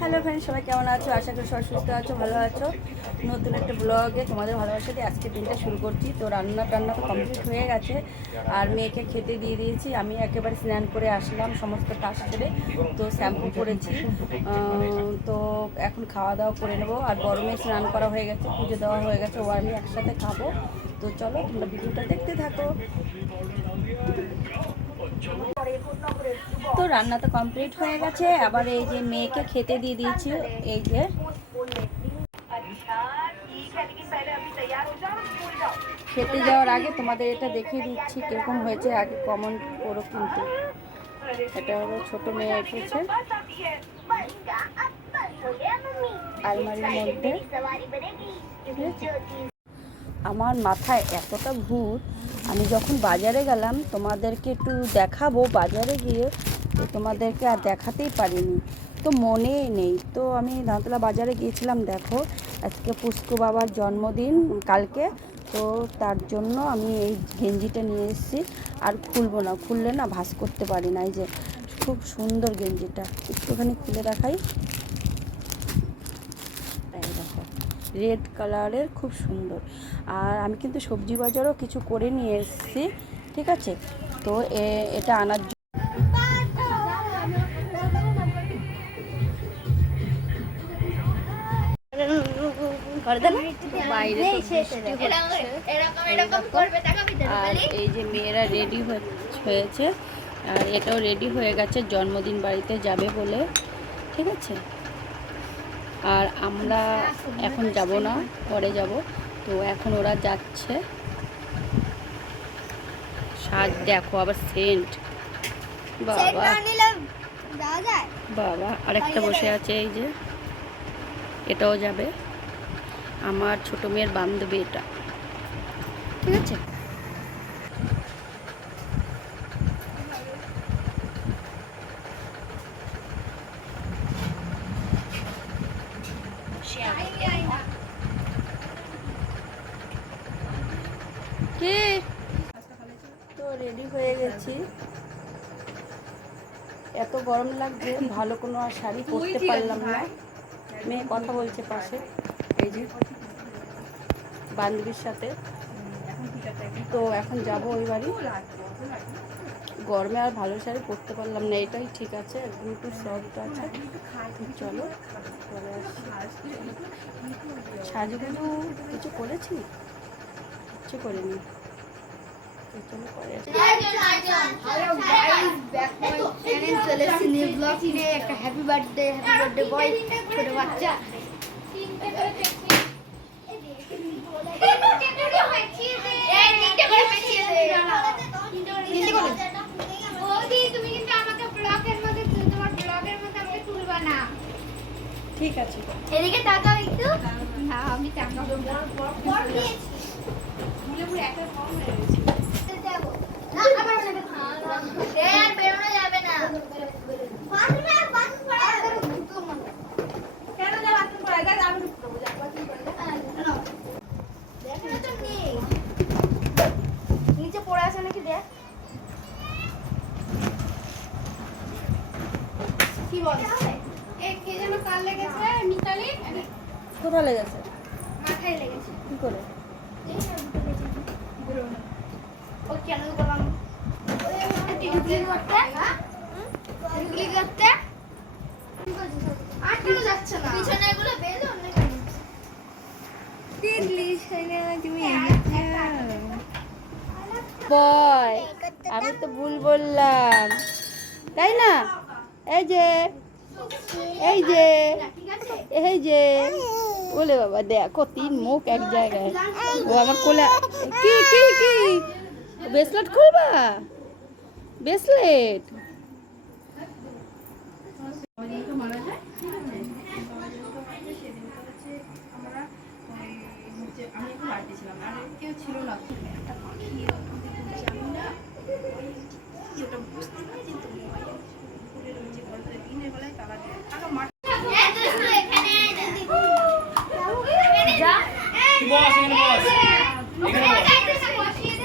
Hello friend, সবাই কেমন আছো? আশা করি সবাই সুস্থ আছো, ভালো আছো। নতুন একটা ব্লগে তোমাদের ভালোবাসা দিয়ে আজকে দিনটা শুরু করছি। তো রান্না টান্না তো কমপ্লিট হয়ে গেছে, আর মেয়েকে খেতে দিয়ে দিয়েছি। আমি একেবারে স্নান করে আসলাম সমস্ত কাজ সেরে, তো শ্যাম্পু করেছি। তো এখন খাওয়া দাওয়া করে নেবো। আর বড় মেয়ে স্নান করা হয়ে গেছে, পুজো দেওয়া হয়ে গেছে, ও আমি একসাথে খাবো। তো চলো তোমরা ভিডিওটা দেখতে থাকো। তো রান্না তো কমপ্লিট হয়ে গেছে। আবার এই যে মেয়েকে খেতে দিয়ে দিয়েছি। এই যে খেতে যাওয়ার আগে তোমাদের এটা দেখিয়ে দিচ্ছি কিরকম হয়েছে, আগে কমেন্ট করো কিন্তু। এটা হলো ছোট মেয়ে এসেছে আলমারির মধ্যে। আমার মাথায় এতটা ভূত, আমি যখন বাজারে গেলাম তোমাদেরকে একটু দেখাবো বাজারে গিয়ে, তো তোমাদেরকে আর দেখাতেই পারিনি, তো মনেই নেই। তো আমি ধানতলা বাজারে গিয়েছিলাম। দেখো আজকে পুষ্কু বাবার জন্মদিন কালকে, তো তার জন্য আমি এই গেঞ্জিটা নিয়ে এসেছি। আর খুলবো না, খুললে না ভাঁজ করতে পারি না। এই যে খুব সুন্দর গেঞ্জিটা, একটুখানি খুলে দেখাই। রেড কালারের, খুব সুন্দর। আর আমি কিন্তু সবজি বাজারও কিছু করে নিয়ে এসেছি, ঠিক আছে। তো এটা আনার জন্য বাইরে আর এই যে মেয়েরা রেডি হয়েছে, আর এটাও রেডি হয়ে গেছে জন্মদিন বাড়িতে যাবে বলে, ঠিক আছে। আর আমরা এখন যাব না, পরে যাব। তো এখন ওরা যাচ্ছে। সাজ দেখো, আবার সেন্ট, বাবা বাবা। আরেকটা বসে আছে, এই যে এটাও যাবে। আমার ছোট মেয়ের বান্ধবী এটা, ঠিক আছে। কি তো রেডি হয়ে গেছি। এত গরম লাগছে, ভালো কোনো আর শাড়ি পরতে পারলাম না। মেয়ে কথা বলছে পাশে, এই যে বান্ধবীর সাথে। তো এখন যাব ওই বাড়ি। গরমে আর ভালো শাড়ি পরতে পারলাম না, এটাই ঠিক আছে, একদম একটু সফট আছে। চলো পরে আসছি। সাজুগুজু কিছু করেছি? কিছু করিনি। চলো পরে আসছি। একটা হ্যাপি বার্থডে বয়, ছোট বাচ্চা। ঠিক আছে, এদিকে তাকাও একটু। হ্যাঁ আমি তাকাবো। বেরোনো যাবে না। নিচে পড়ে আছে নাকি দেখ। কি বল? কে যেন কাল লেগেছে? মিতালি কোথায় লেগেছে? মাথায় লেগেছে। কি করে? ও কেন গেলাম? টিকলি করতে? টিকলি করতে? আর কেন যাচ্ছে না? পিছনে এগুলো বেলো নাকি? টিকলি শাইনা তুমি বয়, আমি তো ভুল বললাম, তাই না? এই যে এই যে এই যে, বলে বাবা দেখো 3 মুখ এক জায়গায়। ও আমার কোলে। কি কি কি ব্রেসলেট খুলবা? ব্রেসলেট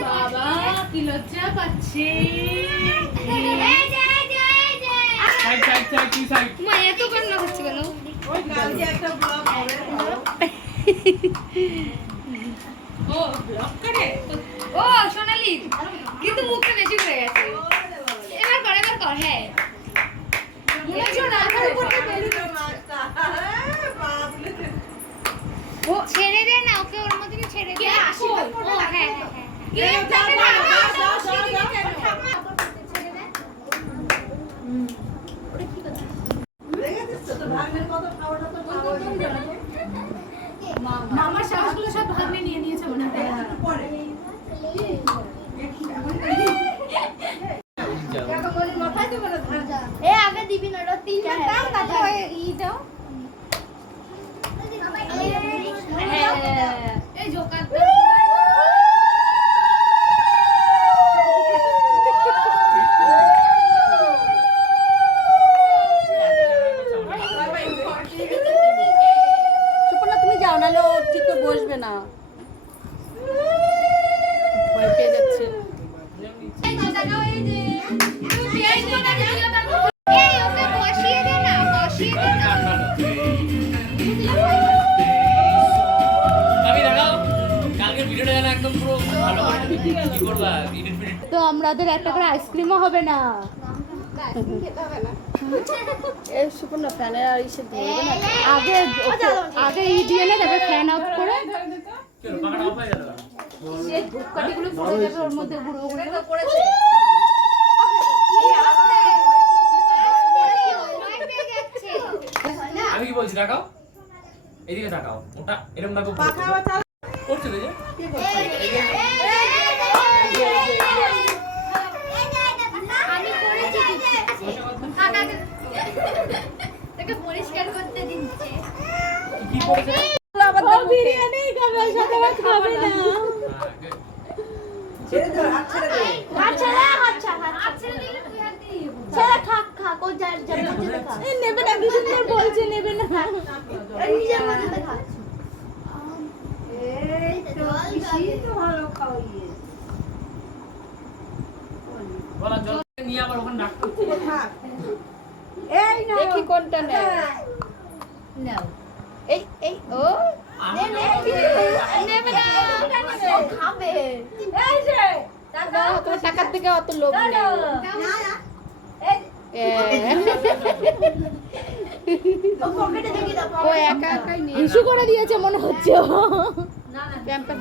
বাবা কি লজ্জা পাচ্ছি। এত কান্না করছে কেন? ও ব্লগ করে ও সোনালি কিন্তু মুখটা বেশি করে গেছে এবার কর হ্যাঁ মনে হচ্ছে রাখার উপরে ও ছেড়ে দে না ওকে ওর মধ্যে ছেড়ে দে ও হ্যাঁ মামার শাশুগুলো সব ভাগ্নে নিয়ে নিয়েছে মনে হয় এ আগে দিবি না তিনটা দাও তারপর ই দাও এই জোকার সুপর্ণা তুমি যাও, নাহলে ও ঠিক করে বসবে না, ভয় পেয়ে যাচ্ছে। তো আমাদের একটা করে আইসক্রিমও হবে না এই সুপর্ণা ফ্যানের আর ইসে ধরবে না। আগে আগে ই দিয়ে না তারপর ফ্যান অফ করে সেই ধূপকাঠিগুলো পড়ে যাবে ওর মধ্যে গুঁড়ো গুঁড়ো পড়েছে আমি কি বলছি তাকাও এদিকে তাকাও ওটা এরকম ভাবে করছে যে পরিষ্কার করতে দিচ্ছে কি করেছে আবার দাও মুখে। বিরিয়ানি খাবে সাথে ভাত খাবে না হাত ছেড়ে দিলে তুই হাত দিয়ে ছেড়ে খা কো যার যার মধ্যে খা এই নেবে না কি সুন্দর বলছে নেবে না নিজের মধ্যে খা এই তো বেশি তো ভালো খাওয়িয়ে বলা জল নিয়ে আবার ওখানে রাখতে এই না, দেখি কোনটা নেয়। নাও এই এই ও নেবে না খাবে এই যে টাকা, তোমার টাকার থেকে অত লোভ নেই। না ও পকেটে দেখি দাও ও একা একাই নিয়ে ইস্যু করে দিয়েছে মনে হচ্ছে ও। প্যাম্পাস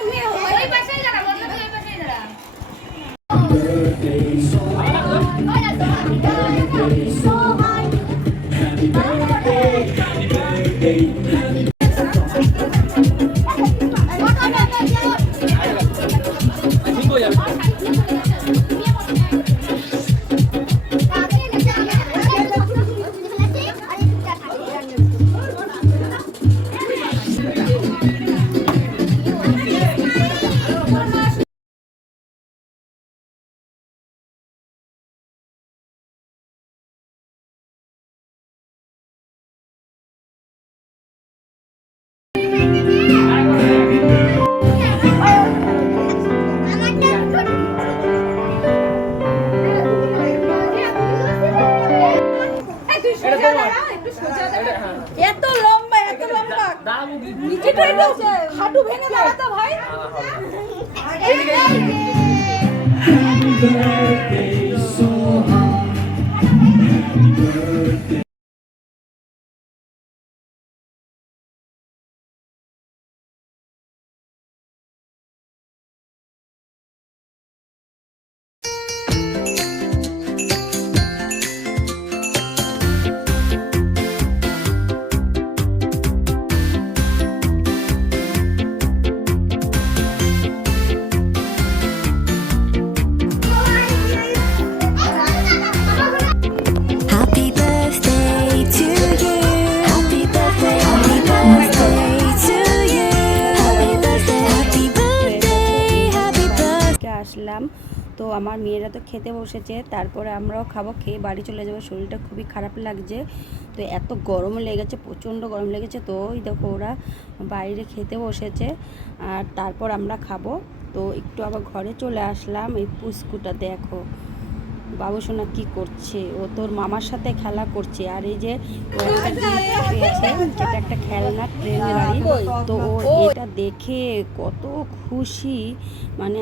তুমি ওই পাশে দাঁড়া বন্ধ ওই পাশে দাঁড়া ঠিক হয়ে যাবে এত লম্বা, এত লম্বা, দাঁড়াবো কি নিচেটা একটু হাঁটু ভেঙে দাঁড়াতো ভাই। আমার মেয়েরা তো খেতে বসেছে, তারপরে আমরাও খাবো, খেয়ে বাড়ি চলে যাবো। শরীরটা খুবই খারাপ লাগছে, তো এত গরম লেগেছে, প্রচণ্ড গরম লেগেছে। তো ওই দেখো ওরা বাইরে খেতে বসেছে, আর তারপর আমরা খাবো। তো একটু আবার ঘরে চলে আসলাম। এই পুস্কুটা দেখো বাবু সোনা কি করছে, ও তোর মামার সাথে খেলা করছে। আর এই যে ও একটা গিফট পেয়েছে, যেটা একটা খেলনা ট্রেন গাড়ি। তো ও এটা দেখে কত খুশি, মানে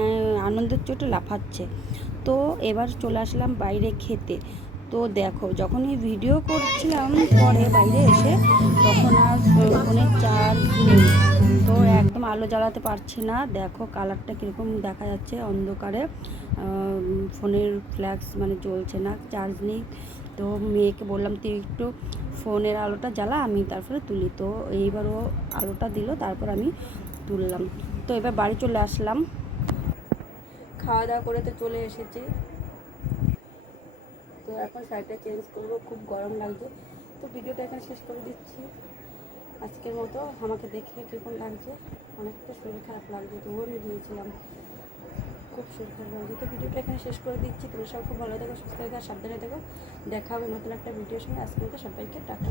আনন্দের চোটে লাফাচ্ছে। তো এবার চলে আসলাম বাইরে খেতে। তো দেখো যখন এই ভিডিও করছিলাম পরে বাইরে এসে, তখন আর ফোনের চার্জ নেই, তো একদম আলো জ্বালাতে পারছি না। দেখো কালারটা কীরকম দেখা যাচ্ছে অন্ধকারে, ফোনের ফ্ল্যাক্স মানে জ্বলছে না, চার্জ নেই। তো মেয়েকে বললাম তুই একটু ফোনের আলোটা জ্বালা, আমি তারপরে তুলি। তো এইবার ও আলোটা দিল, তারপর আমি তুললাম। তো এবার বাড়ি চলে আসলাম, খাওয়া দাওয়া করে তো চলে এসেছি। তো এখন শাড়িটা চেঞ্জ করবো, খুব গরম লাগছে। তো ভিডিওটা এখানে শেষ করে দিচ্ছি আজকের মতো। আমাকে দেখে কীরকম লাগছে, অনেকটা শরীর খারাপ লাগছে, তো আমি দিয়েছিলাম, খুব শরীর খারাপ লাগছে। তো ভিডিওটা এখানে শেষ করে দিচ্ছি। তুমি সব খুব ভালো থেকো, সুস্থ থেকো, সাবধানে থেকো। দেখা হবে নতুন একটা ভিডিওর সঙ্গে। আজকে মতো সবাইকে টাটা।